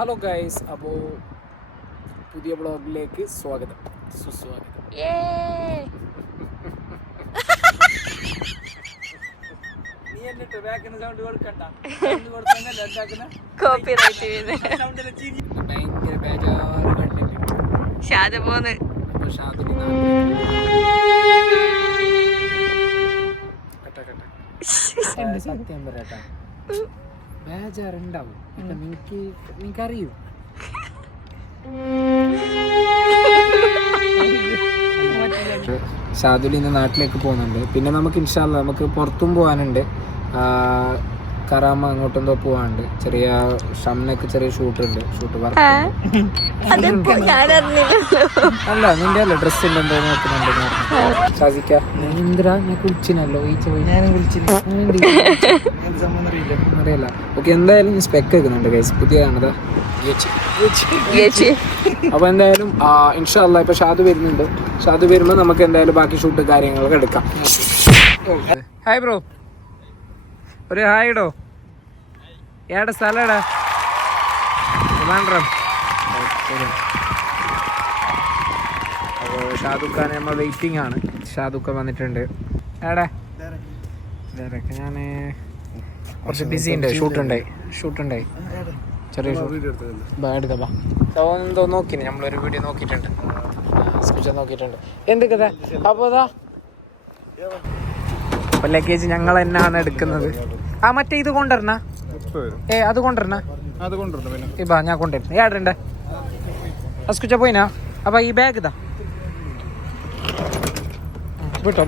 Hello guys, അപ്പോൾ പുതിയ ബ്ലോഗിലേക്ക് സ്വാഗതം, സുസ്വാഗതം. നീ എന്നിട്ട് ബാക്കിന് സൗണ്ട് കൊടുക്കണ്ട, ഭയങ്കര ബേജാറ് കണ്ടിട്ട് സത്യം പറയട്ടാ, ബേജാറുണ്ടാവും. ഇപ്പൊ നിനക്കറിയൂ, ഷാദുൽ ഇന്ന് നാട്ടിലേക്ക് പോകുന്നുണ്ട്. പിന്നെ നമുക്ക് ഇൻഷാ അല്ലാഹ് നമുക്ക് പുറത്തും പോകാനുണ്ട്. കറാമ അങ്ങോട്ടെന്തോ പോവാണ്ട്. ചെറിയ ഷംനക്ക് ചെറിയ ഷൂട്ട് ഉണ്ട്. അല്ല, നിന്റെ അല്ല ഡ്രസ്സിന്റെ എന്തോ നോക്കുന്നുണ്ട്. ഷാസിക്ക ഇന്ദ്ര ഞാൻ കുളിച്ചിനല്ലോ, ഞാനും അറിയില്ല. ഓക്കെ, എന്തായാലും സ്പെക്ക് വെക്കുന്നുണ്ട് ഗൈസ്, പുതിയതാണത്. അപ്പൊ എന്തായാലും ഇൻഷാ അല്ലാഹ് ഇപ്പൊ ഷാദു വരുന്നുണ്ട്. ഷാദു വരുമ്പോ നമുക്ക് എന്തായാലും ബാക്കി ഷൂട്ട് കാര്യങ്ങളൊക്കെ എടുക്കാം. ഹായ് ബ്രോ, ഒരു ഹായ് ഇടോ. ഏടെ സ്ഥലടാ? ട്രിവാൻഡ്രം. അപ്പോൾ ഷാദുഖാൻ നമ്മൾ വെയിറ്റിംഗ് ആണ്. ഷാദുഖ വന്നിട്ടുണ്ട്. ഏടെ ഞാൻ കുറച്ച് ബിസി ഉണ്ട്, ഷൂട്ടുണ്ടായി ചെറിയ എടുത്തപ്പാ. എന്തോ നോക്കിന്, നമ്മളൊരു വീഡിയോ നോക്കിയിട്ടുണ്ട്, എന്ത് കഥ. അപ്പോൾ അപ്പൊ ലഗേജ് ഞങ്ങൾ തന്നെയാണ് എടുക്കുന്നത്. മറ്റേ ഇത് കൊണ്ടുവരണ, അത് കൊണ്ടുവരണ. ഇപ്പാ ഞാൻ കൊണ്ടുവരുന്നു. ഏടണ്ട അസ്കുച്ച പോയിനാ. അപ്പൊ ഈ ബാഗ് ഇതാ, വിട്ടോ.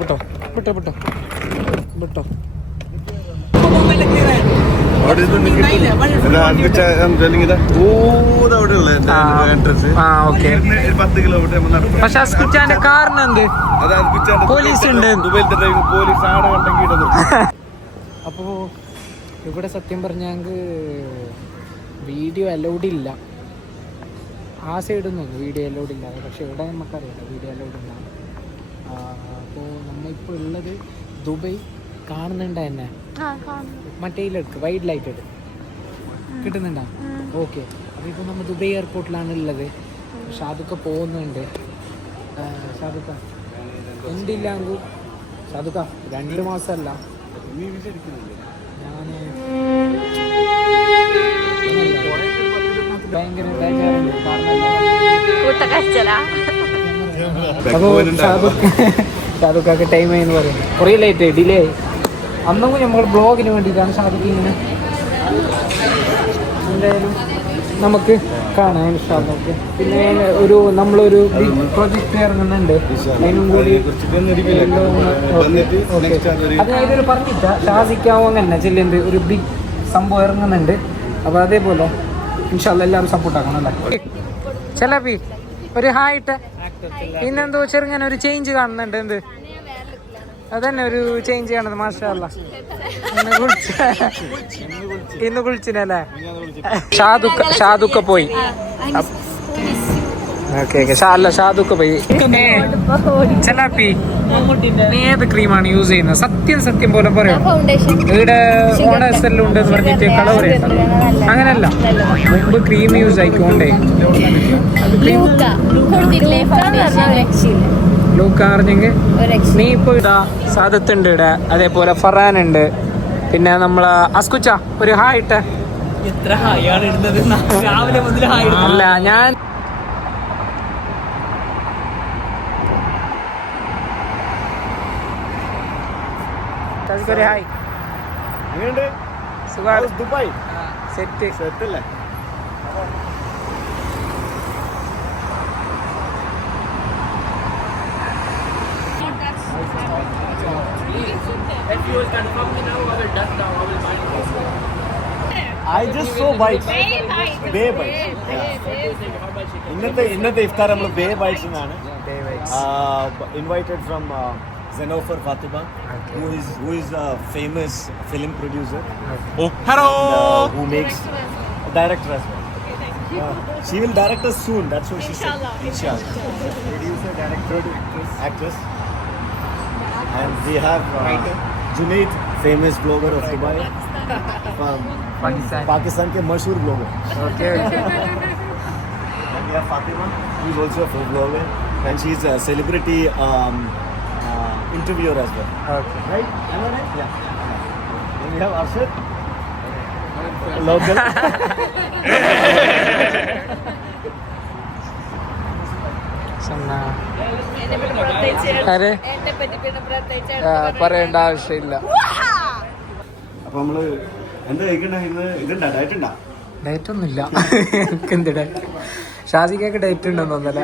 പക്ഷെ അസ്കുച്ചാന്റെ കാരണം എന്ത്, പോലീസ് ഉണ്ട്. അപ്പോ ഇവിടെ സത്യം പറഞ്ഞാൽ വീഡിയോ അലൗഡ് ഇല്ല. ആ സൈഡൊന്നും വീഡിയോ അലൗഡ് ഇല്ല. പക്ഷെ ഇവിടെ നമുക്കറിയാം വീഡിയോ അലൗഡ് ഇല്ല. അപ്പോൾ നമ്മളിപ്പോൾ ഉള്ളത് ദുബൈ കാണുന്നുണ്ട് തന്നെ. മറ്റേ വൈഡ് ലൈറ്റ് എടുക്കും കിട്ടുന്നുണ്ടോ? ഓക്കെ. അപ്പോൾ ഇപ്പോൾ നമ്മൾ ദുബൈ എയർപോർട്ടിലാണ് ഉള്ളത്. ഷാദുക്ക പോകുന്നുണ്ട്. ഷാദുക്ക എന്തില്ലാങ്കു ഷാദുക്ക 2 മാസമല്ല, ഞാൻ ഭയങ്കര ബേജാറുണ്ട്. അപ്പോൾ ഷാദുക്കാക്ക് ടൈം ആയെന്ന് പറയുന്നത് കുറേ ലേറ്റ് ഡിലേ ആയി. അന്നും നമ്മൾ ബ്ലോഗിന് വേണ്ടിയിട്ടാണ് ഷാദുക്ക് ഇങ്ങനെ. എന്തായാലും നമുക്ക് കാണാം ഇൻഷാ അല്ലാഹ്. പിന്നെ നമ്മളൊരു ബിഗ് പ്രൊജക്റ്റ് ഇറങ്ങുന്നുണ്ട്, അതിനും കൂടി അതിനായിട്ടൊരു പറഞ്ഞിട്ട ഷാസിക്കാവും അങ്ങനെ ചെല്ലുണ്ട്, ഒരു ബിഗ് സംഭവം ഇറങ്ങുന്നുണ്ട്. അപ്പോൾ അതേപോലെ ഇൻഷാ അല്ലാഹ് എല്ലാവരും സപ്പോർട്ടാക്കണം അല്ലേ. ചെലപ്പി ഒരു ഹായിട്ട് ഇന്നെന്തോ ചെറുങ്ങനെ ഒരു ചേഞ്ച് കാണുന്നുണ്ട്. എന്ത് അതന്നെ ഒരു ചേഞ്ച് കാണുന്നത്. മാഷാ അല്ലാഹ്. ഇന്ന് കുളിച്ചിനല്ലേ? ഷാദുക്ക പോയി. ഷാദുക്ക പോയി. ചെലാപ്പി, നീ ഏത് ക്രീമാണ് യൂസ് ചെയ്യുന്നത്? സത്യം പോലെ പറയാം. ഇവിടെ ഓണസെല്ലാം ഉണ്ടെന്ന് പറഞ്ഞിട്ട് കള പറയണ്ട. അങ്ങനല്ല, മുമ്പ് ക്രീം യൂസ് ആയിക്കോണ്ടേ. ലൂക്ക അറിഞ്ഞെങ്കിൽ നീ ഇപ്പൊ ഇടാ. സാദത്തുണ്ട് ഇവിടെ, അതേപോലെ ഫറാൻ ഉണ്ട്. പിന്നെ നമ്മളെ അസ്കുച്ച ഒരു ഹായ് ഇട്ട. എത്ര ഹായാണ് ഇടുന്നത് രാവിലെ മുതൽ? അല്ല, ഞാൻ ഒരു ഹായ്. ദുബായ് സെറ്റ് അല്ലേ? I just saw bites. Bay bites. ഇന്നത്തെ ഇഫ്താർ നമ്മൾ ബേ ബൈറ്റ്സ് എന്നാണ്. Invited from Zenofer Fatima, who is a famous film producer. Hello. Who makes director as well. She will direct us soon. That's what she said. Inshallah. Producer, director, actress. And we have Junaid, famous blogger of Dubai. Pakistan के मशहूर blogger. Okay. And we have Fatima, who is also a food blogger, and she is a celebrity interviewer as well. Okay. Right? Am I right? Yeah. Then we have Arshad, local. പറയേണ്ട ആവശ്യമില്ല. അപ്പൊ നമ്മള് എന്താ കഴിക്കണ്ട ഇന്ന്? ഇതുണ്ടാ diet ഉണ്ടാ? Diet ഒന്നുമില്ല. എനിക്ക് എന്ത് ഡയറ്റ്? ഷാസിക്കൊക്കെ ഡയറ്റ് ഉണ്ടെന്ന് തോന്നല.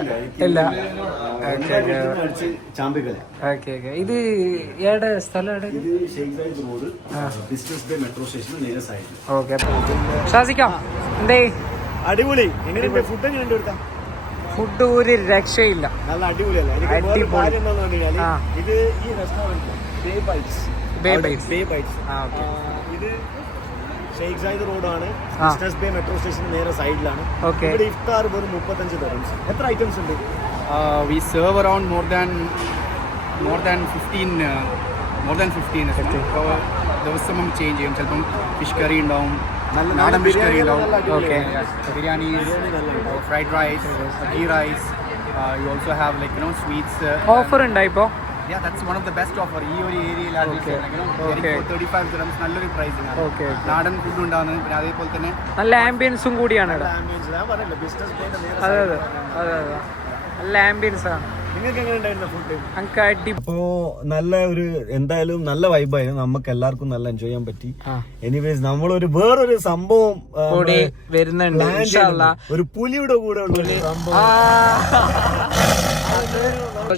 ഇല്ല. ചാമ്പിക്കല്. Okay okay. ഇത് ഏടെ സ്ഥലം എവിടെ? ഇത് Sheikh Zayed road, business bay metro station നേരെ സൈഡിൽ. ഓക്കെ. ഷാസിക്കാം എന്തേ? അടിപൊളി. എങ്ങനെയുണ്ട് ഫുഡ്? എങ്ങനെയുണ്ട് ഇവിടുത്തെ ഫുഡ്? ഒരു രക്ഷയില്ല, നല്ല അടിപൊളിയല്ല. ഇത് ഈ റെസ്റ്റോറന്റ് ബേ ബൈറ്റ്സ്. ഇത് ഷെയ്ഖ് സായിദ് റോഡാണ്, ബിസിനസ് ബേ മെട്രോ സ്റ്റേഷൻ നേരെ സൈഡിലാണ്. ഇവിടെ ഇഫ്താർ വെറും 35 dirhams. എത്ര ഐറ്റംസ് ഉണ്ട്? We serve around more than 15 ദിവസം ചേഞ്ച് ചെയ്യും. ചിലപ്പം ഫിഷ് കറി ഉണ്ടാവും, നാടൻ ഫിഷ് കറി ഉണ്ടാവും, biryani, fried rice, ghee rice. You also have sweets. Offer ഉണ്ടോ ഇപ്പോ? Yeah, that's one of the best offer. ഈ ഒരു ഏരിയയിൽ 35 dirhams നല്ലൊരു പ്രൈസിംഗ് ആണ്. നാടൻ ഫുഡ് ഉണ്ടാകുന്നത്. പിന്നെ അതേപോലെ തന്നെ നല്ല ആംബിയൻസും കൂടിയാണ് ഇവിടെ. അതെ അതെ അതെ അതെ, നല്ല ആംബിയൻസ് ആണ്. നിങ്ങൾക്ക് എങ്ങനെ ഉണ്ടായിരുന്നു ഫുഡ്? നമുക്ക് അടി. അപ്പോ നല്ല ഒരു എന്തായാലും നല്ല വൈബായിരുന്നു. നമുക്ക് എല്ലാവർക്കും നല്ല എൻജോയ് ചെയ്യാൻ പറ്റി. എനിവേസ് നമ്മളൊരു വേറൊരു സംഭവം കൂടി വരുന്നുണ്ട്. ഒരു പുലിയുടെ കൂടെ ഉള്ള ഒരു സംഭവം.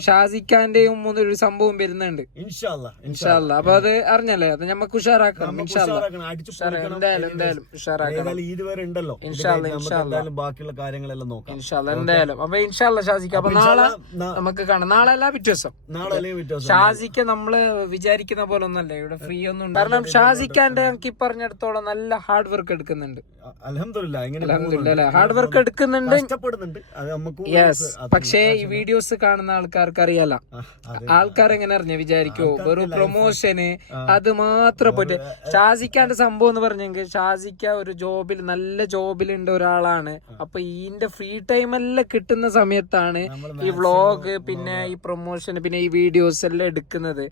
ഷാസിഖാന്റെയും ഒരു സംഭവം വരുന്നുണ്ട് ഇൻഷാല്ലാ. അപ്പൊ അത് അറിഞ്ഞല്ലേ, അത് നമുക്ക് ഉഷാറാക്കണം. എന്തായാലും ഉഷാറാക്കണം. ഇതുവരെ ഉണ്ടല്ലോ, ബാക്കിയുള്ള കാര്യങ്ങളെല്ലാം നോക്കാം എന്തായാലും. അപ്പൊ ഇൻഷാല്ലാ ഷാസിക്ക, അപ്പൊ നാളെ നമുക്ക് കാണാം. നാളെ അല്ല പിറ്റേ ദിവസം. ഷാസിക്ക നമ്മള് വിചാരിക്കുന്ന പോലെ ഒന്നല്ലേ ഇവിടെ ഫ്രീ ഒന്നും. കാരണം ഷാസിക്കാന്റെ എനിക്ക് പറഞ്ഞിടത്തോളം നല്ല ഹാർഡ് വർക്ക് എടുക്കുന്നുണ്ട്. അൽഹംദുലില്ലാ ഹാർഡ് വർക്ക് എടുക്കുന്നുണ്ട്. യെസ്. പക്ഷേ ഈ വീഡിയോസ് കാണുന്ന ആൾക്കാർക്ക് അറിയാലോ, ആൾക്കാർ എങ്ങനെ അറിഞ്ഞ വിചാരിക്കോ വെറും പ്രൊമോഷന് അത് മാത്രം പോയിട്ട്. ഷാസിക്കാന്റെ സംഭവം എന്ന് പറഞ്ഞെങ്കിൽ ഷാസിക്ക ഒരു ജോബിൽ, നല്ല ജോബിലുണ്ട് ഒരാളാണ്. അപ്പൊ ഇതിന്റെ ഫ്രീ ടൈം എല്ലാം കിട്ടുന്ന സമയത്താണ് ഈ വ്ളോഗ്, പിന്നെ ഈ പ്രൊമോഷൻ, പിന്നെ ഈ വീഡിയോസ് എല്ലാം എടുക്കുന്നത്.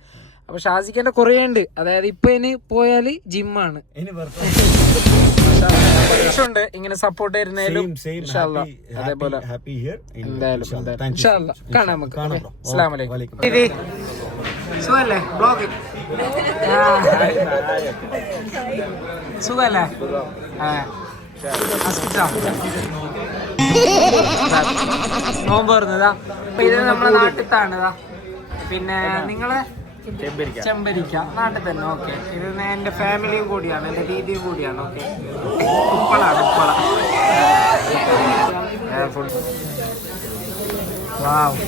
അപ്പൊ ഷാസിക്കാന്റെ കുറേ ഉണ്ട്. അതായത് ഇപ്പൊ ഇനി പോയാല് ജിമ്മാണ്. ഉണ്ട് ഇങ്ങനെ സപ്പോർട്ട് ചെയ്യുന്നതിലും. അതേപോലെ എന്തായാലും കാണാം നമുക്ക്. അസ്സലാമു അലൈക്കും. സുഖല്ലേ? ബ്ലോഗ് സുഖല്ലേ? നോമ്പ് പറഞ്ഞതാ. അപ്പൊ ഇത് നമ്മളെ നാട്ടിലത്താണിതാ. പിന്നെ നിങ്ങളെ ചെമ്പരിക്ക നാട്ടിൽ തന്നെ. ഓക്കെ. ഇത് എന്റെ ഫാമിലിയും കൂടിയാണ്, എന്റെ ദീദിയും കൂടിയാണ്. ഓക്കെ. ഉപ്പളാണ്, ഉപ്പള. വാവ്.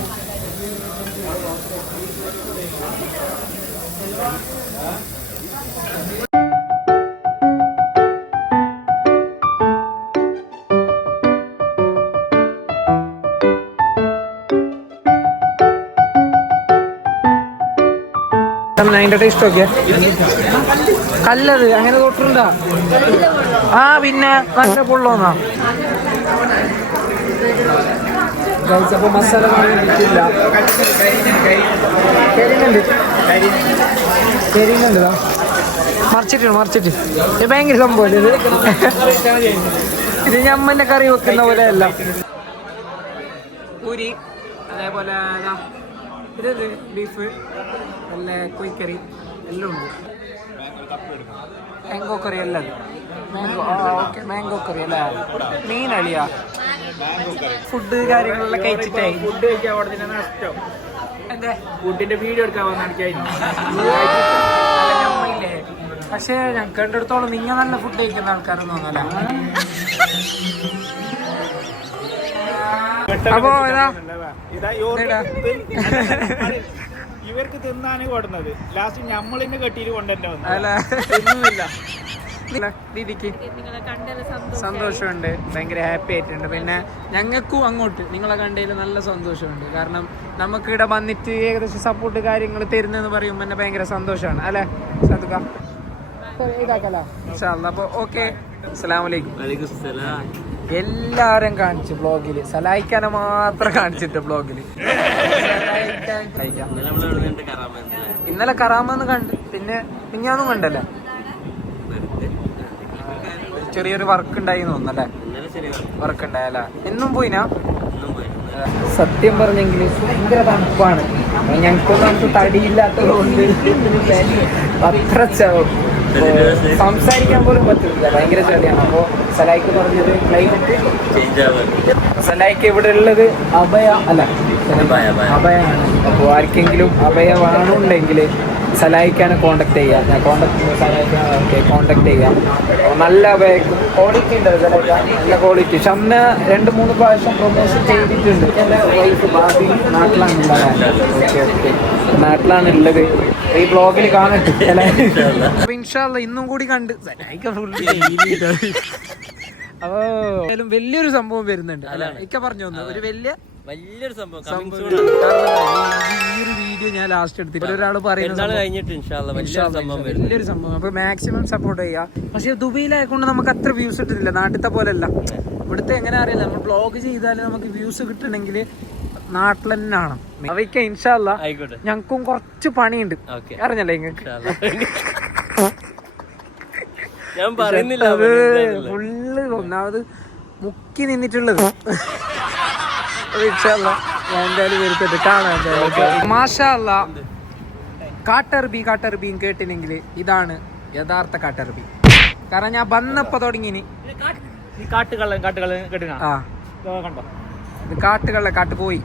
അതിന്റെ ടേസ്റ്റ് ഒക്കെ കല്ലത് അങ്ങനെ തൊട്ടുണ്ടാ? ആ പിന്നെ നല്ല പൊള്ളോന്നാ. അപ്പൊ മസാല കിട്ടില്ല. കരിയുന്നുണ്ട് മറിച്ചിട്ട് ഇത് ഭയങ്കര സംഭവം. ഇത് ഞമ്മന്റെ കറി വെക്കുന്ന പോലെ അല്ല. പൂരി, അതേപോലെ ഇത് ബീഫ്, നല്ല കോഴിക്കറി എല്ലാം ഉണ്ട്. മാംഗോ കറി അല്ല, മാംഗോ. ഓക്കെ, മാംഗോ കറി അല്ല. മീനളിയാ. ഫുഡ് കാര്യങ്ങളെല്ലാം കഴിച്ചിട്ടായി. ഫുഡ് കഴിക്കാൻ അവിടെ നഷ്ടം. എന്താ ഫുഡിന്റെ വീഡിയോ എടുക്കാൻ വന്നില്ലേ? പക്ഷേ ഞാൻ കണ്ടെടുത്തോളം നിങ്ങൾ നല്ല ഫുഡ് കഴിക്കുന്ന ആൾക്കാരൊന്നും തോന്നല. അപ്പോ ഇവർക്ക് തിന്നാണ് കൊടുന്നത്. ലാസ്റ്റ് നമ്മളിന്ന് കെട്ടിയിട്ട് കൊണ്ടുവരുന്നില്ല. ദീദിക്ക് സന്തോഷമുണ്ട്, ഭയങ്കര ഹാപ്പി ആയിട്ടുണ്ട്. പിന്നെ ഞങ്ങൾക്കും അങ്ങോട്ട് നിങ്ങളെ കണ്ടതിൽ നല്ല സന്തോഷമുണ്ട്. കാരണം നമുക്കിവിടെ വന്നിട്ട് ഏകദേശം സപ്പോർട്ട് കാര്യങ്ങൾ തരുന്നെന്ന് പറയുമ്പോൾ തന്നെ ഭയങ്കര സന്തോഷമാണ് അല്ലേ സതുക? ഇതാക്കല അപ്പൊ ഓക്കെ. അസ്സലാമലൈക്കും. എല്ലാരും കാണിച്ചു ബ്ലോഗില്, സലായിക്കാനെ മാത്രം കാണിച്ചിട്ട് ബ്ലോഗില്. ഇന്നലെ കറാമെന്ന് കണ്ട്, പിന്നെ മിഞ്ഞാന്നും കണ്ടല്ലേ, ചെറിയൊരു വർക്ക് ഉണ്ടായി തോന്നല്ലേ, വർക്ക് ഉണ്ടായല്ല. എന്നും പോയിനാ? സത്യം പറഞ്ഞെങ്കിൽ ഭയങ്കര തണുപ്പാണ്. ഞങ്ങൾക്കൊന്നും തടിയില്ലാത്തത് കൊണ്ട് അത്ര സംസാരിക്കാൻ പോലും പറ്റില്ല, ഭയങ്കര ചളിയാണ്. അപ്പോൾ സലായിക്ക് പറഞ്ഞത് ക്ലൈമറ്റ് ചേഞ്ച് ആവാൻ. സലായിക്ക് ഇവിടെ ഉള്ളത് അഭയാണ്. അപ്പോൾ ആർക്കെങ്കിലും അഭയ വേണമെന്നുണ്ടെങ്കിൽ സലായിക്കാണ് കോണ്ടാക്ട് ചെയ്യുക. ഞാൻ കോണ്ടാക്ട് ചെയ്യാം. നല്ല ക്വാളിറ്റി ഉണ്ട് സലായിക്ക, നല്ല ക്വാളിറ്റി. പക്ഷെ അന്ന് 2-3 പ്രാവശ്യം പ്രൊമോഷൻ ചെയ്തിട്ടുണ്ട്. എൻ്റെ വൈഫ് ബാബി നാട്ടിലാണുള്ളത്. ഈ ബ്ലോഗിൽ കാണട്ടെ. അപ്പൊ ഇൻഷാല്ലാ ഇന്നും കൂടി കണ്ട് സലായിക്ക അപ്പോ വലിയൊരു സംഭവം വരുന്നുണ്ട്. ഇക്ക പറഞ്ഞു തന്നു ഒരു വലിയൊരു സംഭവം. ഈ ഒരു വീഡിയോ ഞാൻ ലാസ്റ്റ് എടുത്തിട്ട് ഒരാൾ പറയുന്നത് വലിയൊരു സംഭവം. അപ്പൊ മാക്സിമം സപ്പോർട്ട് ചെയ്യാം. പക്ഷെ ദുബൈയിലായതുകൊണ്ട് നമുക്ക് അത്ര വ്യൂസ് കിട്ടുന്നില്ല, നാട്ടിലത്തെ പോലെയല്ല. ഇവിടുത്തെ എങ്ങനെ അറിയില്ല, നമ്മൾ ബ്ലോഗ് ചെയ്താൽ നമുക്ക് വ്യൂസ് കിട്ടണമെങ്കിൽ നാട്ടിൽ തന്നെയാണ്. അവയ്ക്ക് ഇൻഷാല്ലാ ഞങ്ങൾക്കും കുറച്ച് പണിയുണ്ട്, അറിഞ്ഞല്ലേ നിങ്ങൾക്ക്? ഞാൻ പറയുന്നില്ല, ഫുള്ള് ഒന്നാമത് മുക്കി നിന്നിട്ടുള്ളത്. ഞാൻ എന്തായാലും വരുത്തിട്ട് കാണാൻ. മാഷാ അല്ലാ, കാട്ടർബി കേട്ടിനെങ്കിൽ ഇതാണ് യഥാർത്ഥ കാട്ടർബി. കാരണം ഞാൻ വന്നപ്പോ തുടങ്ങിന് കാട്ടുപോയി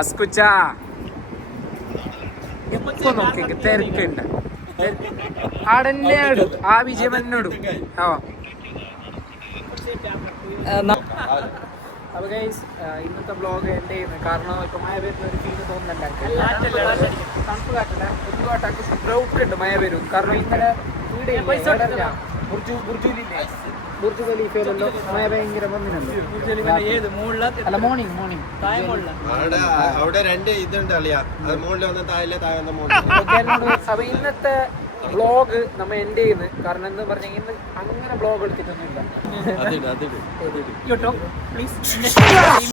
അസ്കുച്ച ഇപ്പൊ നോക്കി തിരക്കുണ്ട്. ആടന്നെ ആടും, ആ വിജയം എന്നോടും. അപ്പൊ ഗൈസ് ഇന്നത്തെ ബ്ലോഗ് എൻഡ് ചെയ്യുന്നു. കാരണം ഇപ്പൊ മഴ വരുന്ന ഒരു ഫീല് തോന്നുന്നുണ്ട്. തണുപ്പ് കാട്ടില്ല, ബ്രൗട്ട് മഴ വരും. കാരണം ഇന്നലെ ബുർജ് ഖലീഫയിലല്ലോ മഴ ഭയങ്കര വന്നിനല്ലോ. അല്ല മോർണിംഗ് അവിടെ 2 ഇതുണ്ട് അളിയാ, അത് മുകളിൽ വന്ന താഴെ അപ്പൊ ഇന്നത്തെ ബ്ലോഗ് നമ്മ എൻഡ് ചെയ്യുന്നു. കാരണം എന്ന് പറഞ്ഞാൽ ഇന്ന് അങ്ങനെ ബ്ലോഗ് എടുത്തിട്ടൊന്നുമില്ല.